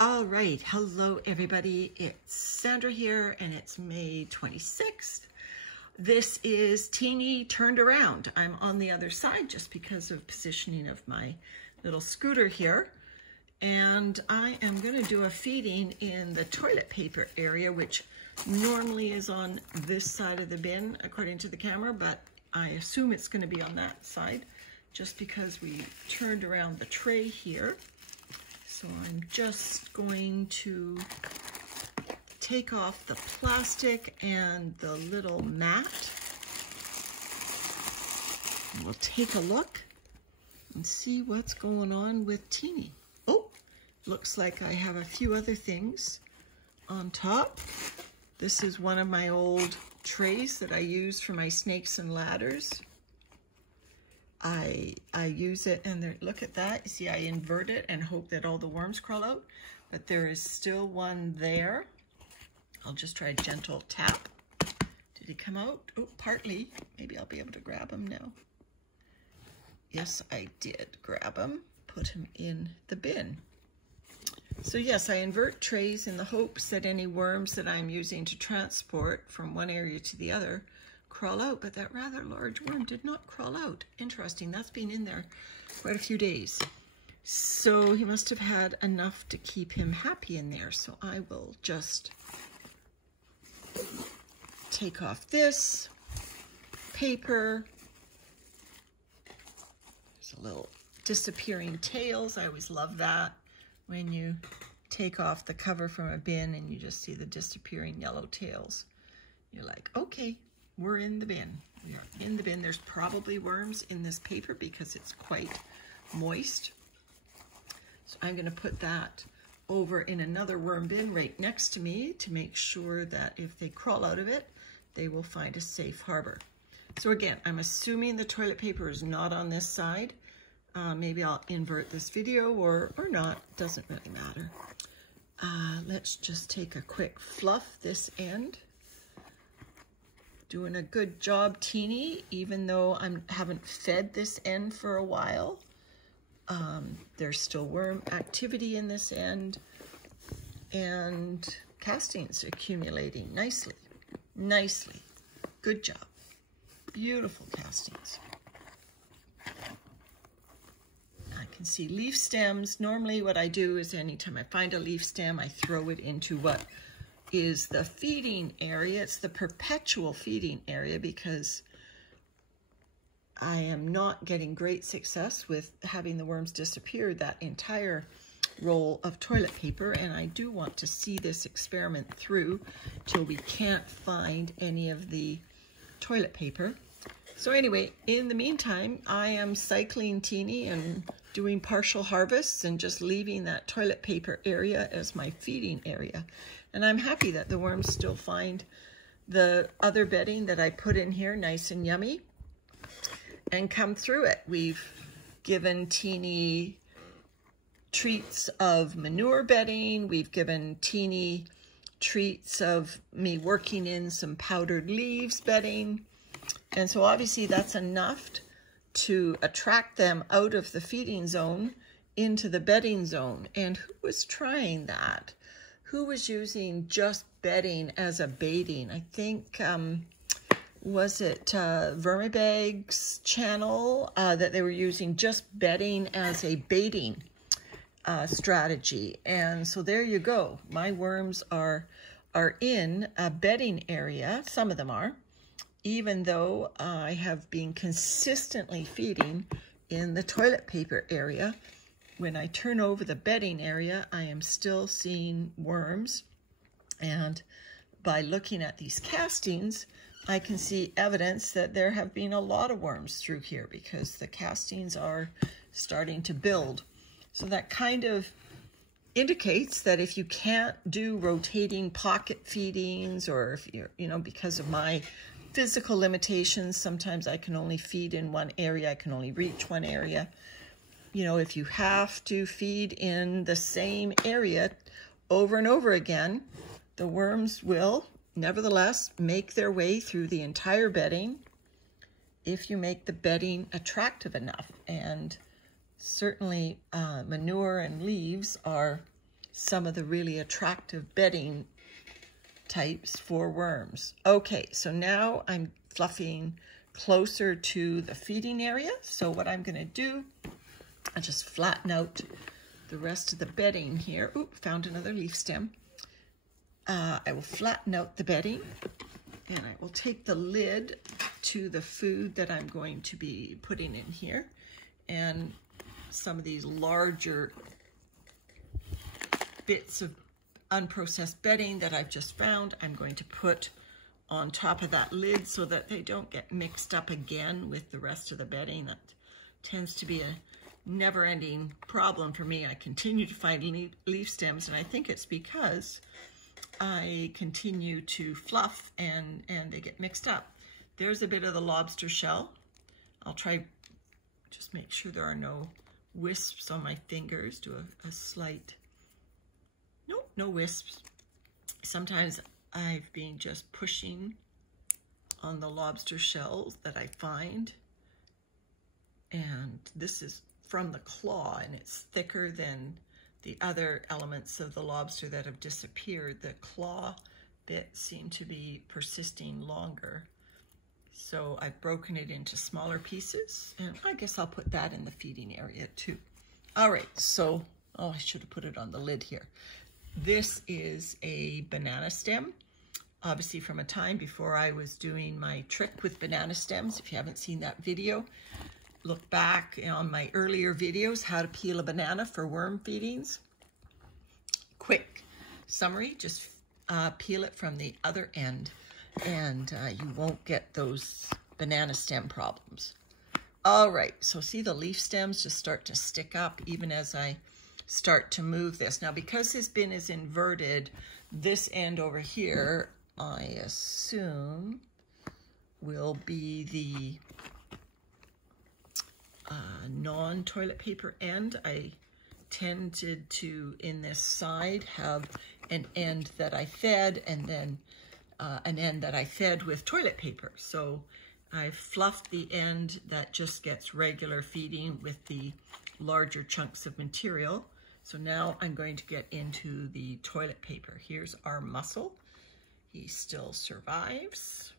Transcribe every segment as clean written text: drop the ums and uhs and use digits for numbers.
All right, hello everybody. It's Sandra here and it's May 26th. This is Teenie turned around. I'm on the other side just because of positioning of my little scooter here. And I am going to do a feeding in the toilet paper area, which normally is on this side of the bin according to the camera, but I assume it's going to be on that side just because we turned around the tray here. So I'm just going to take off the plastic and the little mat. And we'll take a look and see what's going on with Teenie. Oh, looks like I have a few other things on top. This is one of my old trays that I use for my snakes and ladders. I use it and there, look at that. You see, I invert it and hope that all the worms crawl out, but there is still one there. I'll just try a gentle tap. Did he come out? Oh, partly. Maybe I'll be able to grab him now. Yes, I did grab him, put him in the bin. So yes, I invert trays in the hopes that any worms that I'm using to transport from one area to the other crawl out, but that rather large worm did not crawl out. Interesting, that's been in there quite a few days. So he must have had enough to keep him happy in there. So I will just take off this paper. There's a little disappearing tails. I always love that when you take off the cover from a bin and you just see the disappearing yellow tails. You're like, okay, we're in the bin. We are in the bin. There's probably worms in this paper because it's quite moist. So I'm going to put that over in another worm bin right next to me to make sure that if they crawl out of it, they will find a safe harbor. So again, I'm assuming the toilet paper is not on this side. Maybe I'll invert this video or not. Doesn't really matter. Let's just take a quick fluff this end. Doing a good job, Teenie, even though I haven't fed this end for a while. There's still worm activity in this end and castings accumulating nicely. Nicely. Good job. Beautiful castings. I can see leaf stems. Normally what I do is anytime I find a leaf stem, I throw it into what is the feeding area. It's the perpetual feeding area because I am not getting great success with having the worms disappear that entire roll of toilet paper, and I do want to see this experiment through till we can't find any of the toilet paper. So anyway, in the meantime, I am cycling Teenie and doing partial harvests and just leaving that toilet paper area as my feeding area. And I'm happy that the worms still find the other bedding that I put in here nice and yummy and come through it. We've given Teenie treats of manure bedding. We've given Teenie treats of me working in some powdered leaves bedding. And so obviously that's enough to attract them out of the feeding zone into the bedding zone. And who was trying that? Who was using just bedding as a baiting? I think, was it Vermibag's channel that they were using just bedding as a baiting strategy. And so there you go. My worms are in a bedding area. Some of them are, even though I have been consistently feeding in the toilet paper area. When I turn over the bedding area, I am still seeing worms. And by looking at these castings, I can see evidence that there have been a lot of worms through here because the castings are starting to build. So that kind of indicates that if you can't do rotating pocket feedings, or if you're, because of my physical limitations, sometimes I can only feed in one area, I can only reach one area. If you have to feed in the same area over and over again, the worms will nevertheless make their way through the entire bedding if you make the bedding attractive enough. And certainly manure and leaves are some of the really attractive bedding types for worms. Okay, so now I'm fluffing closer to the feeding area. So what I'm going to do, I'll just flatten out the rest of the bedding here. Oop, found another leaf stem. I will flatten out the bedding, and I will take the lid to the food that I'm going to be putting in here. And some of these larger bits of unprocessed bedding that I've just found, I'm going to put on top of that lid so that they don't get mixed up again with the rest of the bedding. That tends to be a never-ending problem for me. I continue to find leaf stems, and I think it's because I continue to fluff and they get mixed up. There's a bit of the lobster shell. I'll try just make sure there are no wisps on my fingers. Do a slight, nope, no wisps. Sometimes I've been just pushing on the lobster shells that I find, and this is from the claw, and it's thicker than the other elements of the lobster that have disappeared. The claw bits seem to be persisting longer. So I've broken it into smaller pieces, and I guess I'll put that in the feeding area too. All right, so, oh, I should have put it on the lid here. This is a banana stem, obviously from a time before I was doing my trick with banana stems. If you haven't seen that video, look back on my earlier videos, how to peel a banana for worm feedings. Quick summary, just peel it from the other end, and you won't get those banana stem problems. All right, so see the leaf stems just start to stick up even as I start to move this. Now, because this bin is inverted, this end over here, I assume, will be the non-toilet paper end. I tended to, in this side, have an end that I fed, and then an end that I fed with toilet paper. So I fluffed the end that just gets regular feeding with the larger chunks of material. So now I'm going to get into the toilet paper. Here's our mussel. He still survives.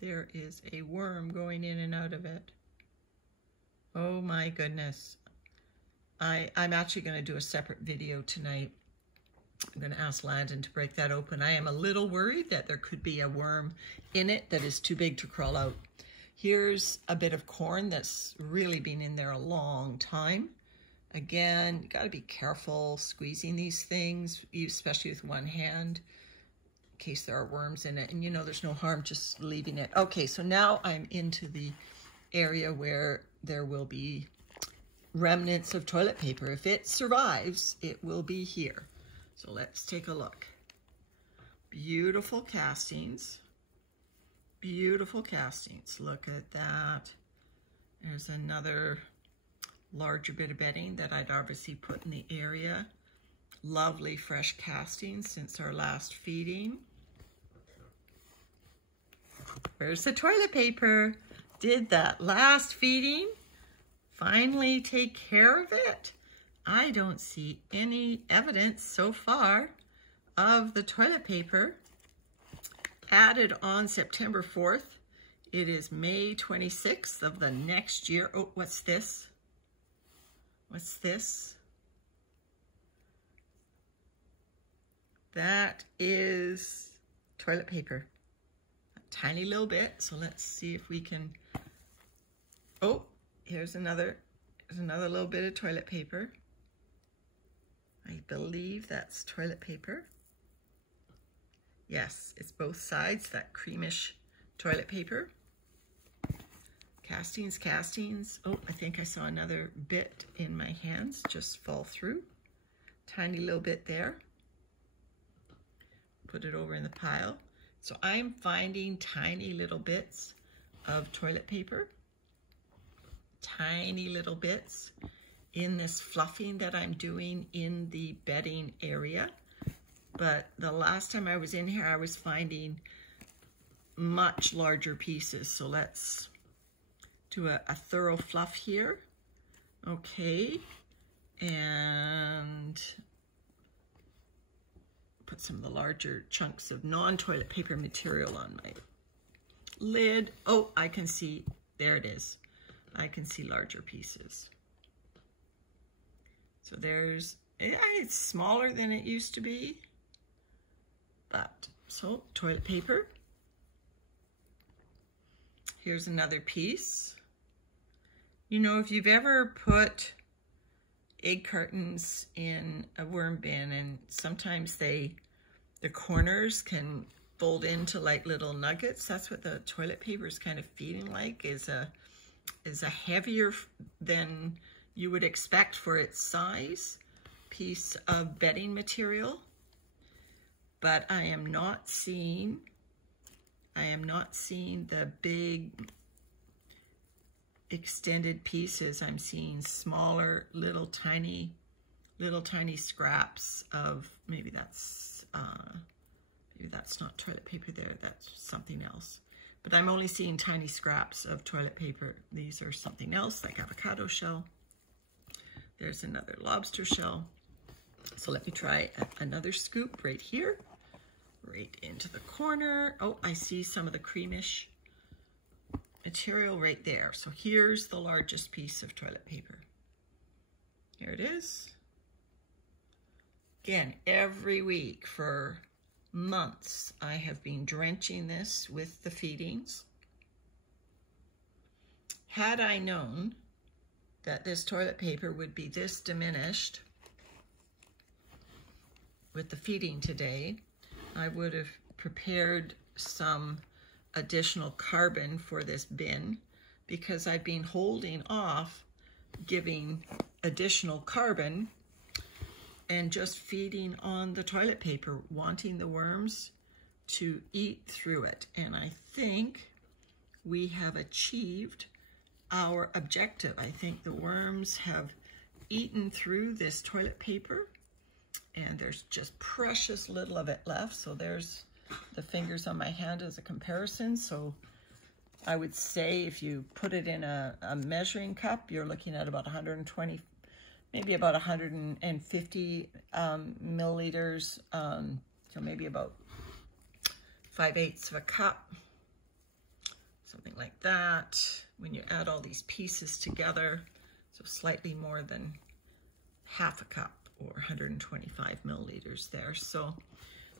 There is a worm going in and out of it. Oh my goodness. I'm actually going to do a separate video tonight. I'm going to ask Landon to break that open. I am a little worried that there could be a worm in it that is too big to crawl out. Here's a bit of corn that's really been in there a long time. Again, you got to be careful squeezing these things, especially with one hand, in case there are worms in it. And you know, there's no harm just leaving it. Okay, so now I'm into the area where there will be remnants of toilet paper. If it survives, it will be here. So let's take a look. Beautiful castings. Beautiful castings. Look at that. There's another larger bit of bedding that I'd obviously put in the area. Lovely fresh castings since our last feeding. Where's the toilet paper? Did that last feeding finally take care of it? I don't see any evidence so far of the toilet paper. Added on September 4th. It is May 26th of the next year. Oh, what's this? What's this? That is toilet paper. A tiny little bit. So let's see if we can... Oh, here's another little bit of toilet paper. I believe that's toilet paper. Yes, it's both sides, that creamish toilet paper. Castings, castings. Oh, I think I saw another bit in my hands just fall through. Tiny little bit there. Put it over in the pile. So I'm finding tiny little bits of toilet paper. Tiny little bits in this fluffing that I'm doing in the bedding area. But the last time I was in here, I was finding much larger pieces. So let's do a thorough fluff here. Okay, and put some of the larger chunks of non-toilet paper material on my lid. Oh, I can see, there it is. I can see larger pieces. So there's, yeah, it's smaller than it used to be. But, so toilet paper. Here's another piece. You know, if you've ever put egg cartons in a worm bin, and sometimes the corners can fold into like little nuggets, that's what the toilet paper is kind of feeling like, is a heavier than you would expect for its size piece of bedding material. But I am not seeing the big extended pieces. I'm seeing smaller, little tiny scraps of, maybe that's not toilet paper there, that's something else. But I'm only seeing tiny scraps of toilet paper. These are something else, like avocado shell. There's another lobster shell. So let me try another scoop right here, right into the corner. Oh, I see some of the creamish material right there. So here's the largest piece of toilet paper. Here it is. Again, every week for months, I have been drenching this with the feedings. Had I known that this toilet paper would be this diminished with the feeding today, I would have prepared some additional carbon for this bin, because I've been holding off giving additional carbon and just feeding on the toilet paper, wanting the worms to eat through it. And I think we have achieved our objective. I think the worms have eaten through this toilet paper, and there's just precious little of it left. So there's the fingers on my hand as a comparison. So I would say if you put it in a measuring cup, you're looking at about 120, maybe about 150 milliliters. So maybe about 5/8 of a cup, something like that. When you add all these pieces together, so slightly more than half a cup, or 125 milliliters there. So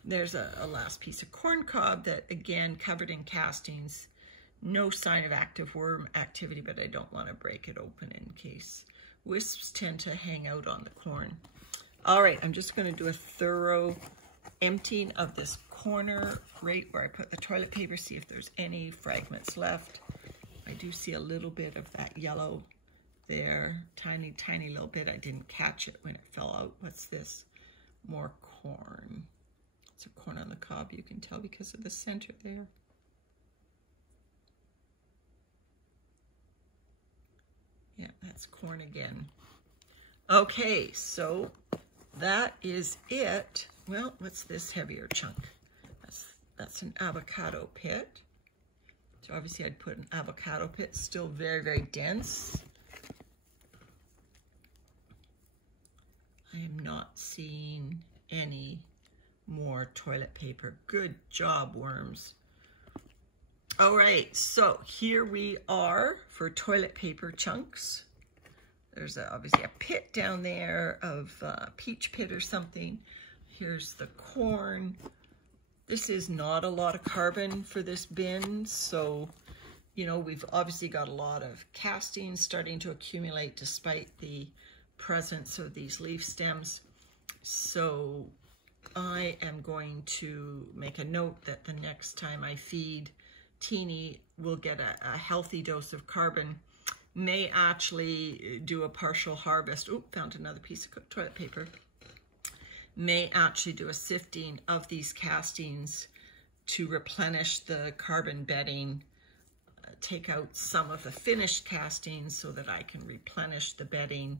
there's a last piece of corn cob that, again, covered in castings. No sign of active worm activity, but I don't want to break it open in case wisps tend to hang out on the corn. All right, I'm just going to do a thorough emptying of this corner right where I put the toilet paper, see if there's any fragments left. I do see a little bit of that yellow there, tiny little bit. I didn't catch it when it fell out. What's this? More corn. It's a corn on the cob, you can tell because of the center there. Yeah, that's corn again. Okay, so that is it. Well, what's this heavier chunk? That's an avocado pit. So obviously I'd put an avocado pit, still very, very dense. I am not seeing any more toilet paper. Good job, worms. All right, so here we are for toilet paper chunks. There's obviously a pit down there of peach pit or something. Here's the corn. This is not a lot of carbon for this bin, so, you know, we've obviously got a lot of castings starting to accumulate despite the presence of these leaf stems. So I am going to make a note that the next time I feed Teenie, we'll get a healthy dose of carbon. May actually do a partial harvest. Oh, found another piece of toilet paper. May actually do a sifting of these castings to replenish the carbon bedding, take out some of the finished castings so that I can replenish the bedding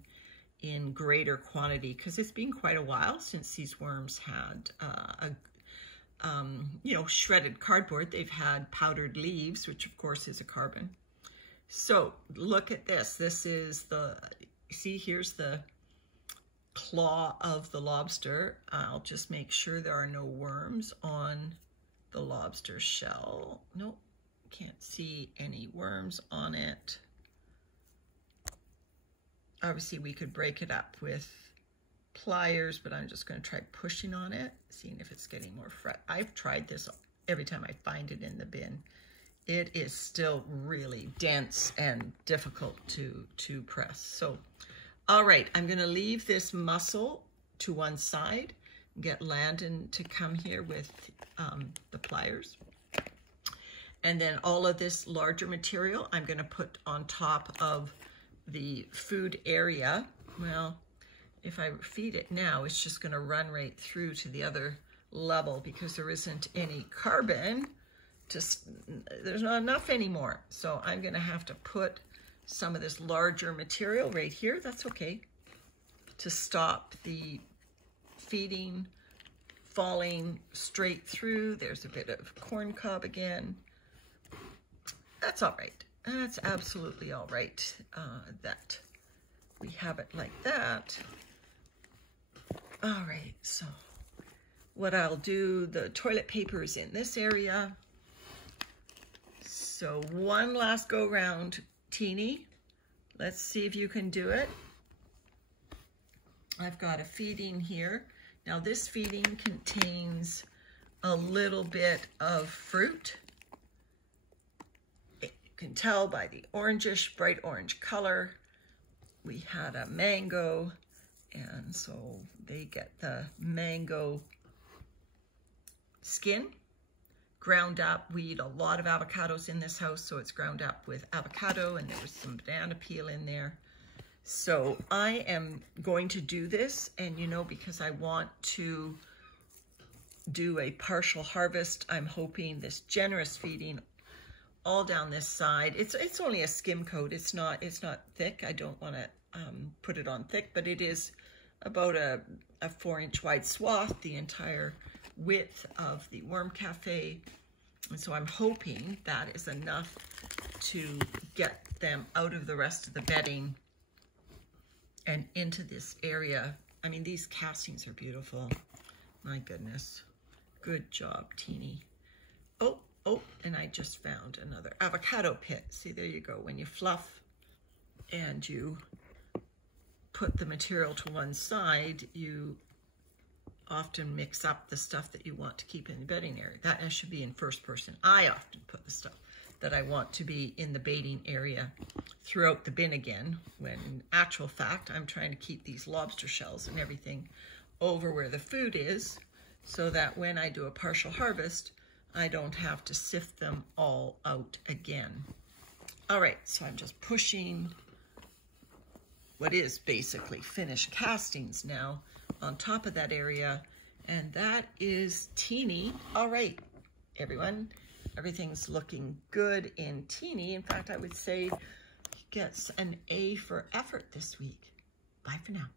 in greater quantity, because it's been quite a while since these worms had you know, shredded cardboard. They've had powdered leaves, which of course is a carbon. So look at this. This is the, see, here's the claw of the lobster. I'll just make sure there are no worms on the lobster shell. Nope, can't see any worms on it. Obviously we could break it up with pliers, but I'm just going to try pushing on it, seeing if it's getting more fret. I've tried this every time I find it in the bin. It is still really dense and difficult to press. So, all right, I'm going to leave this mussel to one side, get Landon to come here with the pliers. And then all of this larger material I'm going to put on top of the food area. Well, if I feed it now, it's just going to run right through to the other level because there isn't any carbon. There's not enough anymore. So I'm going to have to put some of this larger material right here. That's okay, to stop the feeding falling straight through. There's a bit of corn cob again. That's all right. That's absolutely all right that we have it like that. All right, so what I'll do, the toilet paper is in this area. So one last go round, Teenie. Let's see if you can do it. I've got a feeding here. Now this feeding contains a little bit of fruit. You can tell by the orangish, bright orange color. We had a mango, and so they get the mango skin ground up. We eat a lot of avocados in this house, so it's ground up with avocado, and there was some banana peel in there. So I am going to do this, and you know, because I want to do a partial harvest, I'm hoping this generous feeding all down this side. It's only a skim coat. It's not thick. I don't want to put it on thick, but it is about a 4-inch wide swath, the entire width of the worm cafe. And so I'm hoping that is enough to get them out of the rest of the bedding and into this area. I mean, these castings are beautiful. My goodness. Good job, Teenie. Oh, and I just found another avocado pit. See, there you go. When you fluff and you put the material to one side, you often mix up the stuff that you want to keep in the bedding area. That should be in first person. I often put the stuff that I want to be in the baiting area throughout the bin again, when in actual fact, I'm trying to keep these lobster shells and everything over where the food is, so that when I do a partial harvest, I don't have to sift them all out again. All right, so I'm just pushing what is basically finished castings now on top of that area, and that is Teenie. All right, everyone, everything's looking good in Teenie. In fact, I would say he gets an A for effort this week. Bye for now.